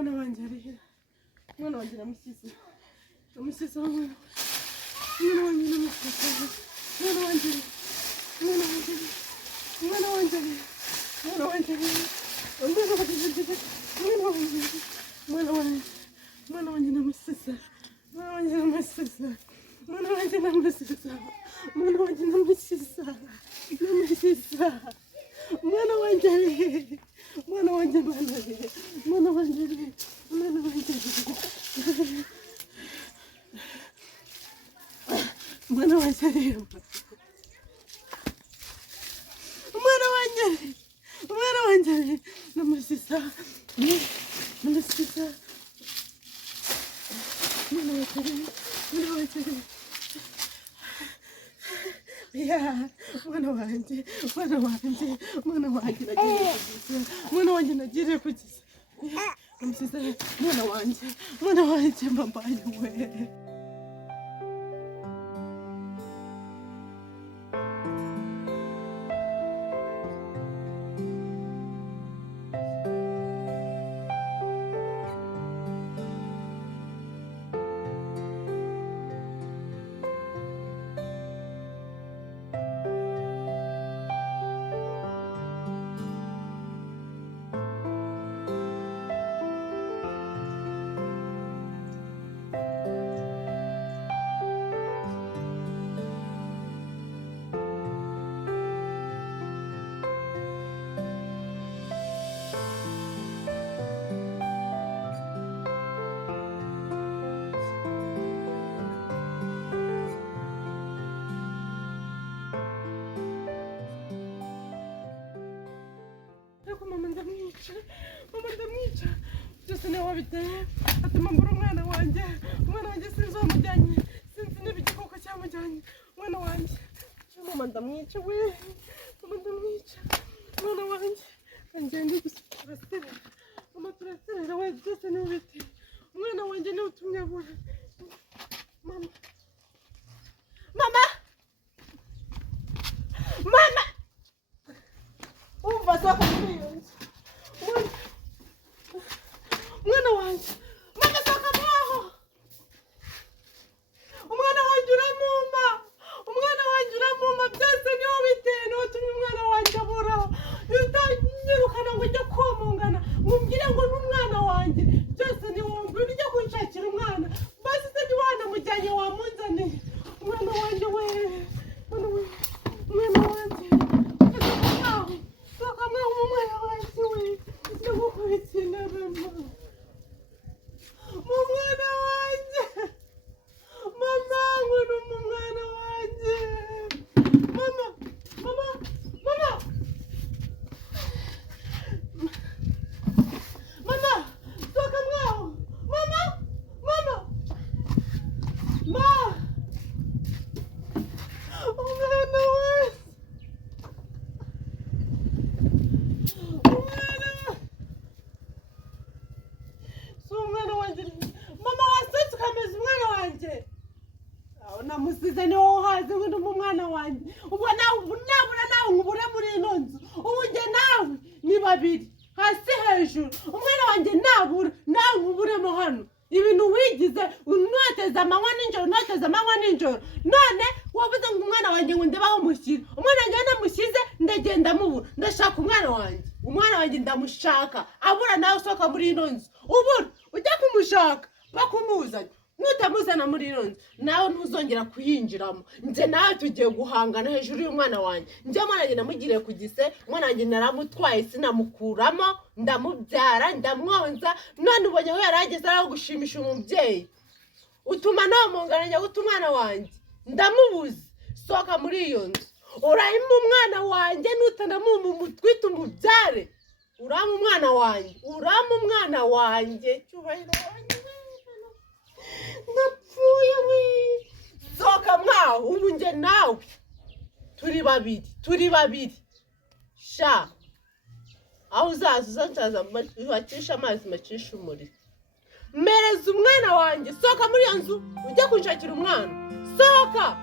mwana wanjye arihe? Mwana wanjye namusize mwana. Mwana wanjye namusize. Mwana wanjye. Mwana wanjye. Mwana wanjye. Mwana wanjye. Mwana wanjye. Mwana wanjye. Mwana wanjye. Mwana wanjye namusize. Mwana wanjye namusize. Mwana wanjye namusize. Mwana wanjye namusize. Namusize. Mwana wanjye. Mwana wanjye. Mwana wanjye. Mwana wanjye. Mwana wanjye. Mwana wanjye. Mwana wanjye. Namusize. Namusize. Mwana wanjye. Mwana wanjye. Ya, mwana wanjye. Mwana wanjye. Mwana wanjye nagiye kugiza. Mwana wanjye nagiye kugiza. Namusize. Mwana wanjye. Mwana wanjye mbabaye we. Mama ndamwica byose niwe wabiteye atuma mbura umwana wanjye sinzi wamujyanye sinzi n'ibigikoko cyamujyanye umwana wanjye mama ndamwica we mama ndamwica umwana wanjye ngende turasirira mama turasirira we byose niwe wabiteye umwana wanjye niwe utumye abura mama umva soko muri iyo nzu umwana wanjye mama soko mwaho umwana wanjye uramuma byose niho biteye niho tumye umwana wanjye abura utanyirukana ngo ujye komongana mumbwire ngo n'umwana wanjye byose ni wumva ujye kunshakira umwana basi se ni wanamujyanye wamunzaniye umwana wanjye we umwana wanjye namusize ni wowe uhazi ngo ndumva umwana wanjye ubwo nabura nawe nkubure muri ino nzu ubu njye nawe ni babiri hasi hejuru umwana wanjye nabura nawe nkuburemo hano ibintu wigize unoteza amanywa n'injoro none wavuze ngo umwana wanjye ngo ndebaho mushyira umwana wanjye namushyize ndagenda mubura ndashaka umwana wanjye ndamushaka abura nawe usohoka muri ino nzu ubura ujya kumushaka bakumuzanye nutamuzana muri ino nzu nawe ntuzongera kuyinjiramo njye nawe tugiye guhangana hejuru y'umwana wanjye njye umwana wanjye namugiriye ku gise umwana wanjye naramutwaye sinamukuramo ndamubyara ndamwonza none ubonye we yarageze aho gushimisha umubyeyi utuma nomongana njya guta umwana wanjye ndamubuze sohoka muri iyo nzu urahima umwana wanjye nutanamuma umutwite umubyare urama umwana wanjye cyubahiro wanjye napfuye we sohoka mwaho ubu njye nawe turi babiri sha aho uzaza nzaza bacisha amazi macisha umuriro mpereza umwana wanjye sohoka muri iyo nzu ujye kunshakira umwana sohoka